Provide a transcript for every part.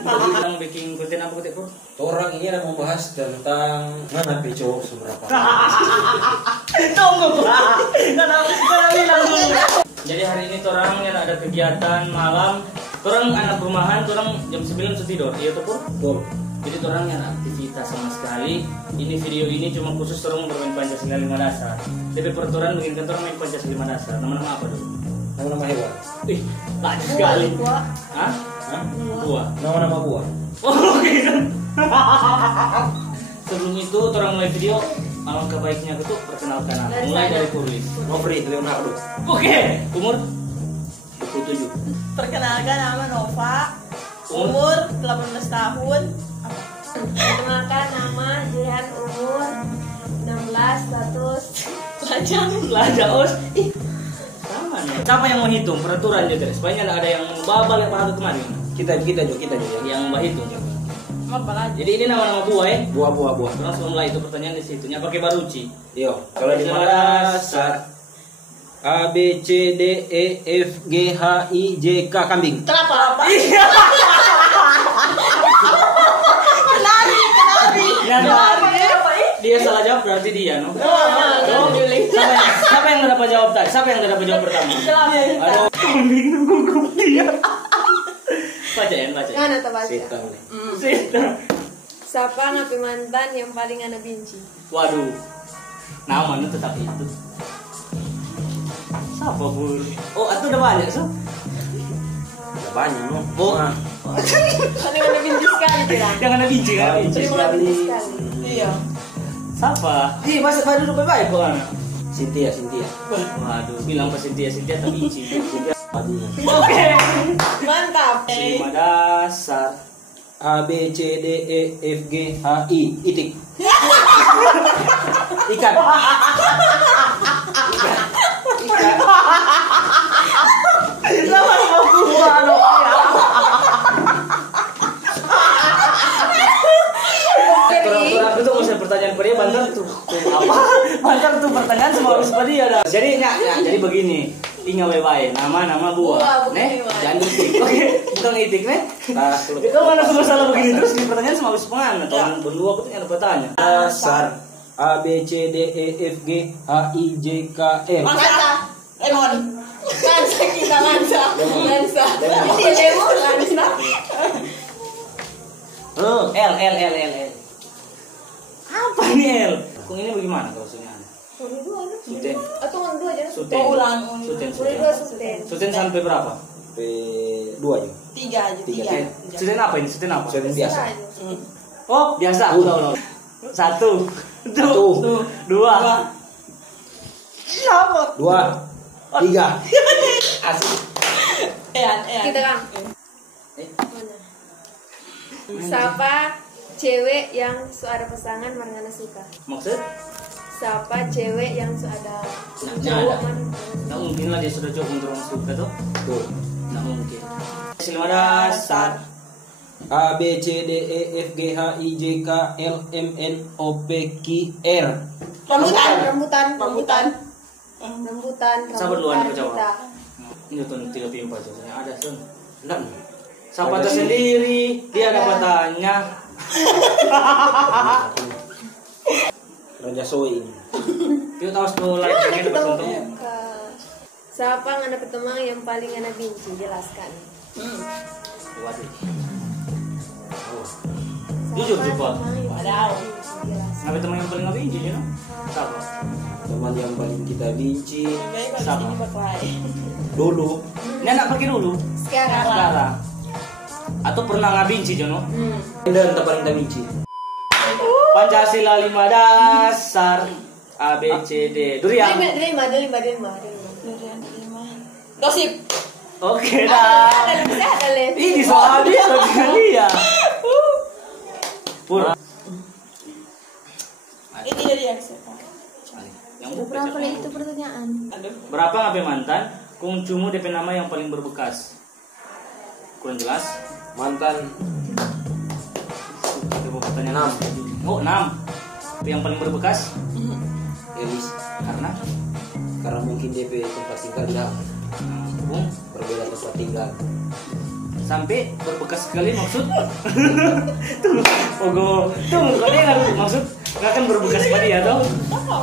Sedang bikin konten apa Teh Pur? Orang ini mau bahas tentang mana cowok seberapa. Tunggu Pak. Karena bilang dulu. Jadi hari ini orang yang ada kegiatan malam. Orang anak rumahan, orang jam 9 sudah tidur. Iya tuh Pur? Betul. Jadi orang yang aktivitas sama sekali. Ini video ini cuma khusus orang bermain Pancasila 5 dasar. Tapi peraturan menginginkan orang main Pancasila 5 dasar. Nama-nama apa dulu? Nama-nama hewan. Ih, banyak sekali. Buah. Hah? Buah. Nama-nama buah. Oh, gitu. Sebelum itu orang mulai video, alangkah baiknya aku tuh perkenalkan aku. Mulai dari Purlis. Nofri Leonardo. Oke, umur 27. Perkenalkan, nama Nova. Umur 18 tahun. Perkenalkan, nama Jihan, umur 16, status Lajaos. Ih, sama nih. Siapa yang mau hitung peraturan juga? Supaya nggak ada yang babal yang pernah kemarin. Kita juga Yang mau hitung. Apa lagi? Jadi ini nama-nama buah ya. buah. Terus mulai itu pertanyaan di situ. Nya pakai baruci. Yo, kalau di dasar A B C D E F G H I J K kambing. Kenapa? Kenari. Dia salah jawab berarti dia, no? Siapa yang dapat jawab tadi? Siapa yang dapat jawab pertama? Aduh, bingung gugup dia. Bacain. Mana tuh baca? Setan nih. Sita. Siapa ngapi mantan yang paling ana benci? Waduh. Namanya tetap itu. Siapa Bur? Oh, itu udah banyak, so? Ada banyak no. Oh. Nah, Paling ana benci sekali bilang. Yang ada biji kan? benci Paling ana sekali. benci sekali. Iya. Siapa? Ih, masa pada duduk baik kok anak. Cynthia. Waduh, bilang pas Cynthia tak biji. Aduh. Oke. Mantap. 5 dasar. A B C D E F G H I itik. Ikan. Lama aku baru. Kurang itu usah pertanyaan pada dia bantar tuh apa? Bantar tuh pertanyaan semua harus pada dia dah. Jadi jadi begini. Ingat baik nama buah. Nih, jangan itik. Oke, bukan itik nih. Nah, Itu mana aku masalah begini terus di pertanyaan semua harus pengen. Tahun berdua aku tuh yang bertanya. dasar A B C D E F G H I J K L. Lansa. Lemon. Lansa kita lansa. Ini lemon lansa. L. Apa nih L? Kung ini bagaimana kalau sunya? Suten. Atau kan dua aja. Suten. Ulang. Suten. Boleh dua suten. Suten sampai berapa? P2 aja. 3 aja. 3. Suten apa ini? Suten apa? Suten biasa. Oh, biasa. Udah. 1, 2, 2. Siapa? 2 3 asik. Ean. Kita kan. Mana? Siapa cewek yang ada pasangan marngana suka? Maksud? Siapa cewek yang ada Nggak cowok ada. marngana Nggak mungkin lah dia sudah coba untuk orang suka tuh. Tuh. Nggak mungkin. Lima dasar. A B C D E F G H I J K L M N O P Q R. Rambutan. Sabar dulu, Anda Rambutan jawab. kita. Ini tuh tidak pimpa jadinya ada sun. Enggak. Siapa tersendiri dia dapat tanya. Raja Soe ini. Kita tahu sepuluh like ini dapat untung. Siapa ngana petemang yang paling ngana benci? Jelaskan. Waduh. Jujur sih, Pak. Wadaw. Ngapain teman yang paling ngapain jadi no? Siapa? Teman yang paling kita benci Sama. dulu. Ini anak pergi dulu. Sekarang. Atau pernah ngabinci Jono? Dan tak paling kita benci. Pancasila 5 dasar A B C D. Durian. Delima. Gosip. Oke dah. Ada le. Ini soal dia bagian dia. Pur. Ini dari yang Yang Berapa lagi itu pertanyaan? Aduh. Berapa ngapain mantan? Kungcumu DP nama yang paling berbekas. Kurang jelas. Mantan Coba pertanyaan 6. Oh 6. Tapi yang paling berbekas Elis karena mungkin DP tempat tinggal tidak Bung berbeda tempat tinggal. sampai berbekas sekali maksud. Tunggu, kok dia nggak maksud nggak akan berbekas pada dia toh.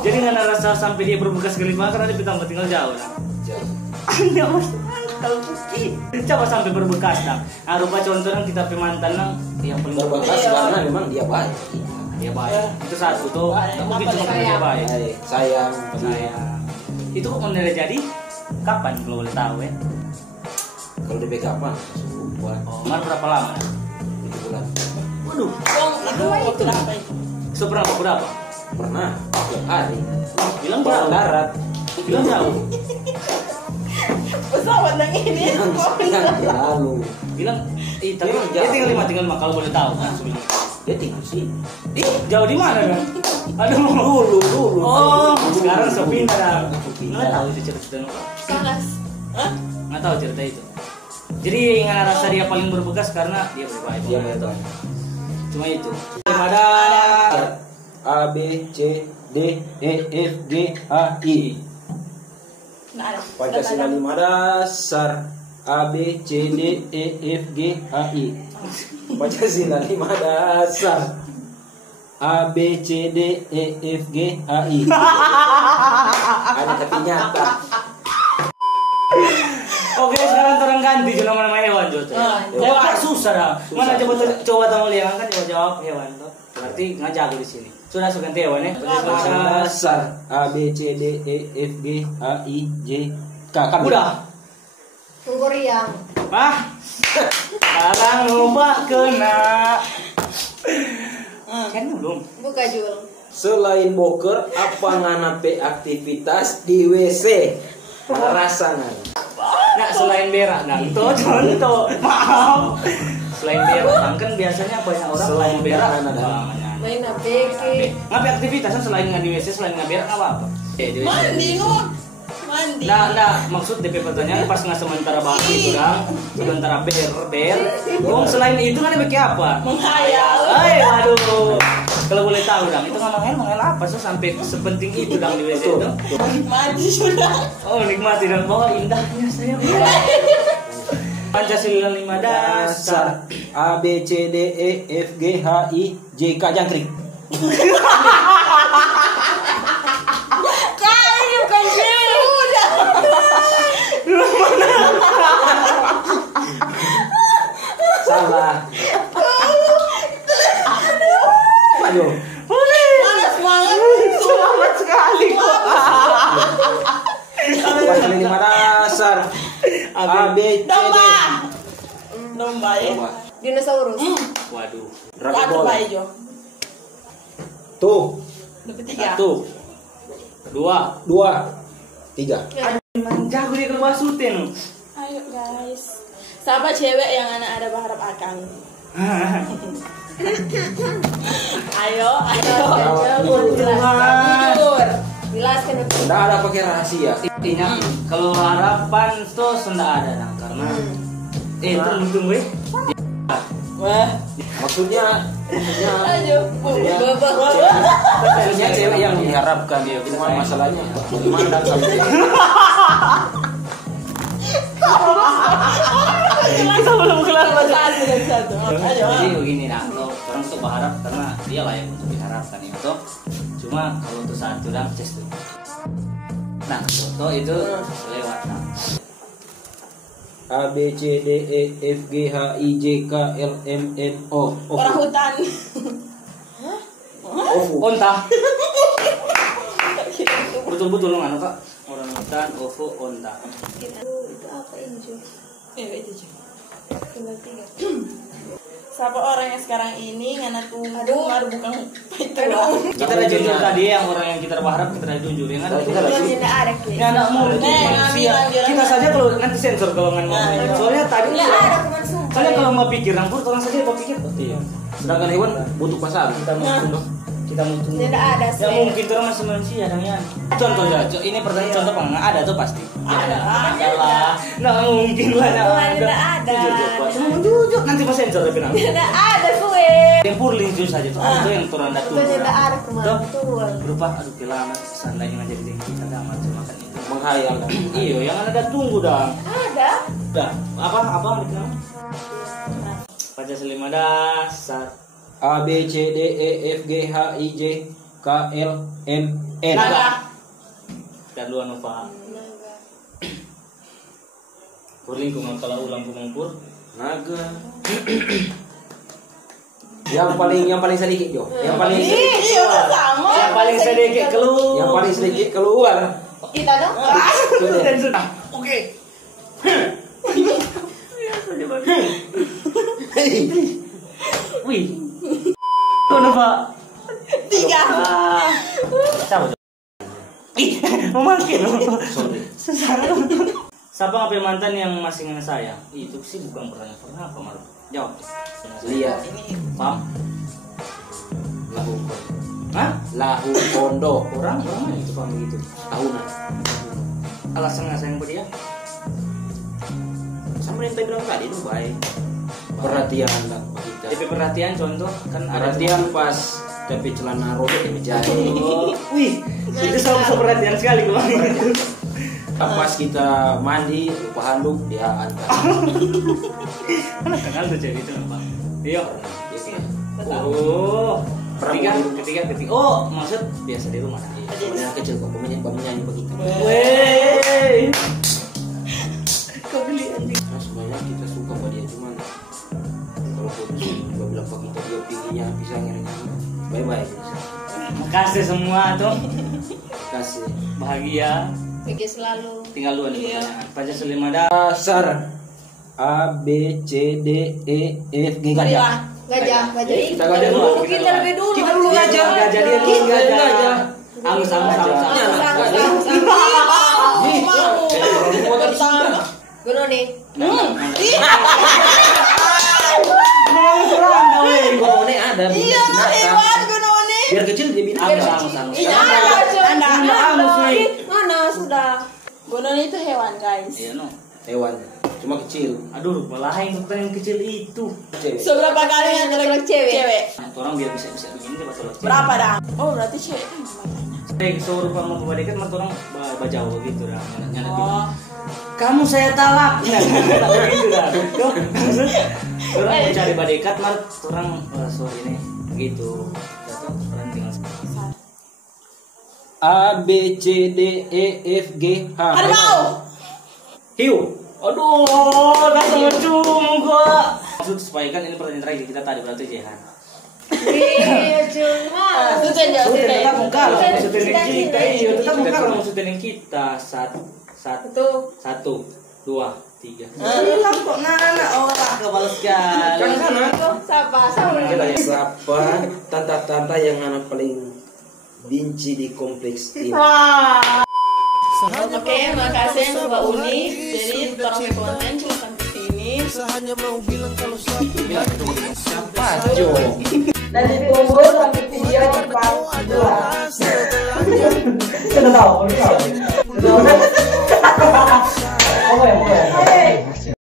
Jadi nggak ada rasa sampai dia berbekas sekali karena dia tinggal jauh lah. Hanya kalau coba sampai berbekas dah. Nah, rupa contoh yang kita pemantan yang paling berbekas karena memang dia baik. Dia baik. Itu satu tuh. Nggak mungkin cuma karena dia baik. Sayang. Itu kok mulai jadi kapan kalau boleh tahu ya? Kalau DP kapan? Oh, berapa lama? 7 bulan. Waduh. Itu apa itu? Seberapa berapa? Pernah tiap hari. Bilang Perang jauh. darat. Bilang jauh. Pesawat yang ini. Yang lalu. Bilang, tapi Bilang dia jauh. tinggal lima kalau boleh tahu. Nah, sebelum. Dia tinggal sini. Jauh di mana kan? Aduh, dulu. Oh, sekarang sepindah dah. Nggak tahu itu cerita itu. Panas. Hah? Nggak tahu cerita itu. Jadi nggak rasa dia paling berbekas karena dia berbaik. Dia baik. Cuma itu. Ada A B C D E F G H I. Nggak ada. Pancasila 5 dasar. A B C D E F G H I. Pancasila 5 dasar. A B C D E F G H I. Ada tapi nyata. Oke, sekarang terang ganti nama hewan Jota. Hewan. Susah dah. Mana coba tamu lihat kan jawab hewan tuh. Berarti nggak jago di sini. Sudah ganti hewan ya. Dasar. A B C D E F G H I J K. Udah. Tungguriang. Sekarang lupa kena. Kan belum. Buka Jul. Selain boker, apa nganape aktivitas di WC? Rasangan. Nah, selain berak, nah itu contoh. Maaf. Selain berak, kan biasanya banyak orang Selain mau berak berak, ada. Main HP. Ngapain aktivitasnya selain nggak di WC, selain nggak berak apa apa? Di WC. Mandi ngomong. Mandi. Nah, maksud DP pertanyaan pas nggak sementara bahas itu orang, sementara ber. Selain itu kan pakai apa? Menghayal. Aduh. Kalau boleh tahu dong, itu menghayal apa sih sampai sepenting itu dong di WC itu? Mandi sudah. Oh, nikmati dan bahwa indahnya saya. Pancasila 5 dasar. A B C D E F G H I J K jangkrik. Kayu bukan jil. Udah. Salah. Aduh. Panas banget. Selamat sekali kok. Pancasila 5 dasar. A B C D. Domba ya. Dinosaurus. Waduh. Dragon Satu Ball. bayi Jo. Tuh. Dapat 3. 1 2 2 3. Jago dia kalau bahas uten. Ayo guys. Siapa cewek yang anak ada berharap akan? Ayo. Jujur. Jelaskan itu. Enggak ada pakai rahasia. Intinya kalau harapan tuh sudah ada nah, karena tunggu weh. Wah. Maksudnya Ayo. maksudnya cewek yang diharapkan dia. Cuma masalahnya bagaimana kalau Kita belum kelar Satu. Ayo. Jadi begini nah, kalau orang tuh berharap karena dia layak untuk diharapkan itu. Cuma kalau untuk satu dan just tuh. Nah, contoh itu lewat nah. A B C D E F G H I J K L M N O. Orang hutan. Onta. Betul-betul lo Kak. Orang hutan, OVO, onta. Itu apa ini Jul? Itu Jo. Tinggal 3. Siapa orang yang sekarang ini ngana tunggu baru bukan itu. Kita udah jujur tadi yang orang yang kita berharap kita udah jujur yang ada. Kita Yang tidak ada Ki. Ya enggak mau manusia. Kita saja kalau nanti sensor kalau nggak ngomong. Soalnya tadi Tidak ada teman sumpah. soalnya kalau mau pikir rampur orang saja mau pikir. Iya. Sedangkan hewan butuh pasangan. Kita mau tunggu. Tidak ada Ya sih. mungkin orang masih manusia adanya. Contoh aja, ini pertanyaan contoh apa nggak ada tuh pasti. Ada. lah. Nggak mungkin lah. Tidak ada. Jujur nanti pas sensor tapi nanti. Tidak ada kue. Tempur linjur saja tuh. Itu yang turun datu. Itu tidak ada kemana tuh. Berupa aduh kelama seandainya nggak jadi kita damat makan itu. Menghayal. Iya, yang ada tunggu dah. Ada. Dah, apa dikenal? Pancasila dasar. A B C D E F G H I J K L M N. Naga. Dan dua Nova. Kurling kumang kalau ulang kumangpur. Naga. yang paling sedikit Jo. Yang paling Iya udah sama. Yang paling sedikit keluar. yang paling sedikit keluar. Kita dong. Dan sudah. Oke. Wih. Nova. 3. Siapa? Ih, memakin loh. Sorry. Siapa ngambil mantan yang masih ngenal saya? Itu sih bukan pertanyaan apa malu. Jawab. Lihat. Paham? Lahu. Hah? Lahu Kondo. Orang mana itu paham begitu? Tahunan. Alasan nggak sayang pada dia? Sama yang tadi bilang tadi itu baik. Perhatian lah kita. Tapi perhatian contoh kan ada Perhatian pas tapi celana robek yang dijahit. Oh, wih, itu sama perhatian sekali kemarin. Pas kita mandi lupa handuk dia antar. Mana kenal tuh cewek itu Pak? Iya. Iya. Oh, Pernah ketiga. Oh, maksud biasa di rumah. Sebenarnya kecil kok menyanyi begitu. Wey. Kau beli anjing. Nah, sebenarnya kita suka sama dia cuman kalau produser juga bilang pak kita dia tingginya bisa ngiring bye. Makasih semua tuh. Kasih. Bahagia. Pergi selalu. Tinggal lu ada pertanyaan. Pancasila Dasar A B C D E F G gajah. Gajah. Kita gajah dulu. Kita lebih dulu. Kita dulu gajah. Gajah dia dulu gajah. Angus. Pertama. Gunung nih. Gonone ada. Iya, no hewan gunone. Biar kecil dia bilang. Angus. Iya, ada. Mana sudah? Gunone itu hewan, guys. Iya no. Hewan. Cuma kecil. Aduh, malah yang pertanyaan kecil itu. Cewek. Seberapa kali yang Kalau cewek. Nah, orang biar bisa begini coba tolong. Berapa dah? Oh, berarti cewek kan makanya. Seluruh kamu kebadekan mas orang bajau begitu dah. Nyana Oh. bilang, kamu saya talak. Nah, begitu dah. Tuh, maksud orang mau cari badekat mar orang sorry nih gitu. Jatuh orang tinggal A B C D E F G H. Harimau. Hiu. Aduh, dah sama gua. Maksud supaya kan ini pertanyaan terakhir kita tadi berarti Jehan. Iya cuma. Itu kan jauh Tetap sih. muka lah maksudnya kita. Iya, tetap muka lah maksudnya kita. Satu, dua, tiga. Hilang kok nana orang kepala sekali. Kan sana. Siapa? Siapa tante-tante yang anak paling benci di kompleks ini? Oke, makasih Mbak Uni. Jadi tolong ke konten cuma sampai sini. Siapa Jo? Dan ditunggu sampai video part 2. Sudah tahu.